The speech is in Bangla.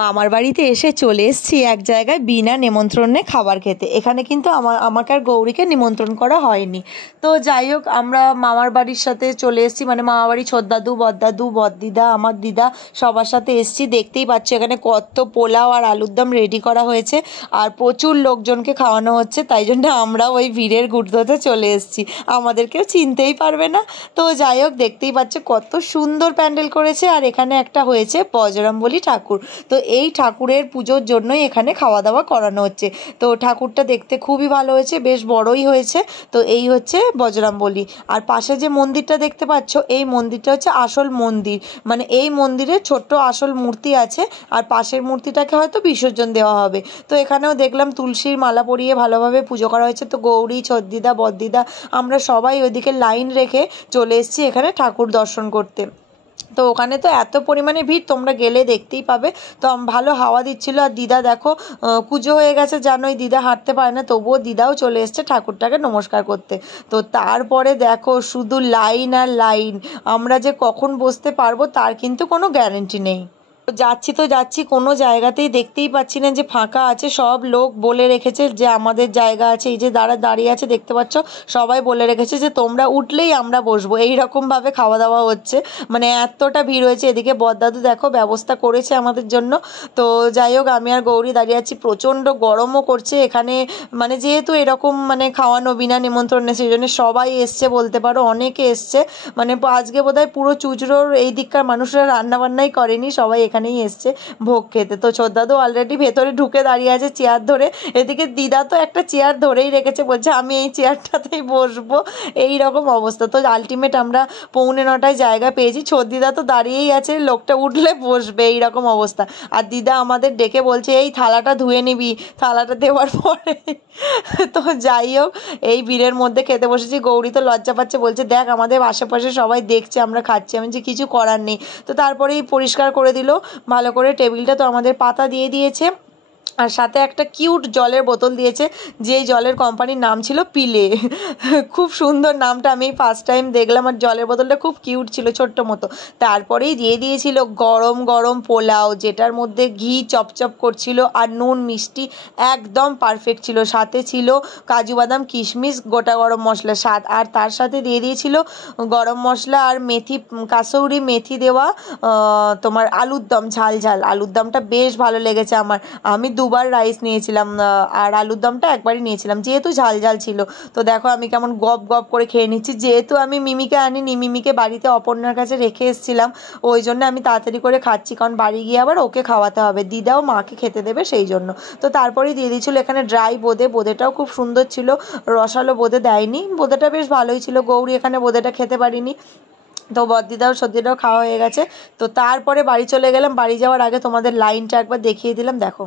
মামার বাড়িতে এসে চলে এসেছি এক জায়গায় বিনা নিমন্ত্রণে খাবার খেতে। এখানে কিন্তু আমাকে আর গৌরীকে নিমন্ত্রণ করা হয়নি। তো যাই হোক, আমরা মামার বাড়ির সাথে চলে এসেছি, মানে মামার বাড়ি ছোটদাদু, বড়দাদু, বড়দিদা, আমার দিদা সবার সাথে এসেছি। দেখতেই পাচ্ছি এখানে কত পোলাও আর আলুর দম রেডি করা হয়েছে আর প্রচুর লোকজনকে খাওয়ানো হচ্ছে। তাই জন্য আমরা ওই ভিড়ের গুড়দোতে চলে এসেছি, আমাদেরকেও চিনতেই পারবে না। তো যাই হোক, দেখতেই পাচ্ছে কত সুন্দর প্যান্ডেল করেছে। আর এখানে একটা হয়েছে বজরংবলী ঠাকুর। তো এই ঠাকুরের পুজোর জন্যই এখানে খাওয়া দাওয়া করানো হচ্ছে। তো ঠাকুরটা দেখতে খুবই ভালো হয়েছে, বেশ বড়ই হয়েছে। তো এই হচ্ছে বজরংবলী। আর পাশে যে মন্দিরটা দেখতে পাচ্ছ, এই মন্দিরটা হচ্ছে আসল মন্দির, মানে এই মন্দিরে ছোট্ট আসল মূর্তি আছে আর পাশের মূর্তিটাকে হয়তো বিসর্জন দেওয়া হবে। তো এখানেও দেখলাম তুলসীর মালা পরিয়ে ভালোভাবে পুজো করা হয়েছে। তো গৌরী, ছোটদিদা, বড়দিদা আমরা সবাই ওইদিকে লাইন রেখে চলে এসেছি এখানে ঠাকুর দর্শন করতে। তো ওখানে তো এত পরিমাণে ভিড়, তোমরা গেলে দেখতেই পাবে। তো ভালো হাওয়া দিচ্ছিল। আর দিদা দেখো, পুজো হয়ে গেছে জানোই, দিদা হাঁটতে পারে না, তবুও দিদাও চলে এসছে ঠাকুরটাকে নমস্কার করতে। তো তারপরে দেখো শুধু লাইন আর লাইন, আমরা যে কখন বসতে পারবো তার কিন্তু কোনো গ্যারেন্টি নেই। তো যাচ্ছি কোনো জায়গাতেই দেখতেই পাচ্ছি না যে ফাঁকা আছে। সব লোক বলে রেখেছে যে আমাদের জায়গা আছে। এই যে দাঁড়িয়ে আছে দেখতে পাচ্ছ, সবাই বলে রেখেছে যে তোমরা উঠলেই আমরা বসবো। এই রকমভাবে খাওয়া দাওয়া হচ্ছে, মানে এতটা ভিড় হয়েছে। এদিকে বড়দাদু দেখো ব্যবস্থা করেছে আমাদের জন্য। তো যাই হোক, আমি আর গৌরী দাঁড়িয়ে আছি। প্রচণ্ড গরমও করছে এখানে, মানে যেহেতু এরকম মানে খাওয়ানো বিনা নিমন্ত্রণে, সেই জন্য সবাই এসছে বলতে পারো, অনেকে এসছে। মানে আজকে বোধহয় পুরো চুঁচুড়োর এই দিককার মানুষরা রান্নাবান্নাই করেনি, সবাই এখানেই এসছে ভোগ খেতে। তো ছোটদাদু অলরেডি ভেতরে ঢুকে দাঁড়িয়ে আছে চেয়ার ধরে। এদিকে দিদা তো একটা চেয়ার ধরেই রেখেছে, বলছে আমি এই চেয়ারটাতেই বসবো। এই রকম অবস্থা। তো আলটিমেট আমরা 8:45 জায়গা পেয়েছি। ছোটদিদা তো দাঁড়িয়েই আছে, লোকটা উঠলে বসবে, এই রকম অবস্থা। আর দিদা আমাদের ডেকে বলছে এই থালাটা ধুয়ে নিবি, থালাটা দেওয়ার পরে। তো যাই হোক, এই ভিড়ের মধ্যে খেতে বসেছি। গৌরী তো লজ্জা পাচ্ছে, বলছে দেখ আমাদের আশেপাশে সবাই দেখছে আমরা খাচ্ছি। আমি যে কিছু করার নেই। তো তারপরেই পরিষ্কার করে দিল ভালো করে টেবিলটা। তো আমাদের পাতা দিয়ে দিয়েছে আর সাথে একটা কিউট জলের বোতল দিয়েছে, যেই জলের কোম্পানির নাম ছিল পিলে। খুব সুন্দর নামটা, আমি ফার্স্ট টাইম দেখলাম। আর জলের বোতলটা খুব কিউট ছিল, ছোট্ট মতো। তারপরেই দিয়ে দিয়েছিল গরম গরম পোলাও, যেটার মধ্যে ঘি চপচপ করছিল আর নুন মিষ্টি একদম পারফেক্ট ছিল। সাথে ছিল কাজু বাদাম কিশমিশ, গোটা গরম মশলা স্বাদ। আর তার সাথে দিয়ে দিয়েছিল গরম মশলা আর মেথি, কাসৌরি মেথি দেওয়া তোমার আলুর দম, ঝাল ঝাল আলুর দমটা বেশ ভালো লেগেছে আমার। আমি দুবার রাইস নিয়েছিলাম আর আলুর দমটা একবারই নিয়েছিলাম, যেহেতু ঝাল ঝাল ছিল। তো দেখো আমি কেমন গপ গপ করে খেয়ে নিচ্ছি। যেহেতু আমি মিমিকে আনিনি, মিমিকে বাড়িতে অপর্ণার কাছে রেখে এসেছিলাম, ওই জন্য আমি তাড়াতাড়ি করে খাচ্ছি, কারণ বাড়ি গিয়ে আবার ওকে খাওয়াতে হবে, দিদাও মাকে খেতে দেবে সেই জন্য। তো তারপরেই দিয়ে দিয়েছিল এখানে ড্রাই বোঁদে। বোঁদেটাও খুব সুন্দর ছিল, রসালো বোঁদে দেয়নি, বোঁদেটা বেশ ভালোই ছিল। গৌরী এখানে বোঁদেটা খেতে পারিনি। তো বড়দিদাও সর্দিটাও খাওয়া হয়ে গেছে। তো তারপরে বাড়ি চলে গেলাম। বাড়ি যাওয়ার আগে তোমাদের লাইনটা একবার দেখিয়ে দিলাম, দেখো।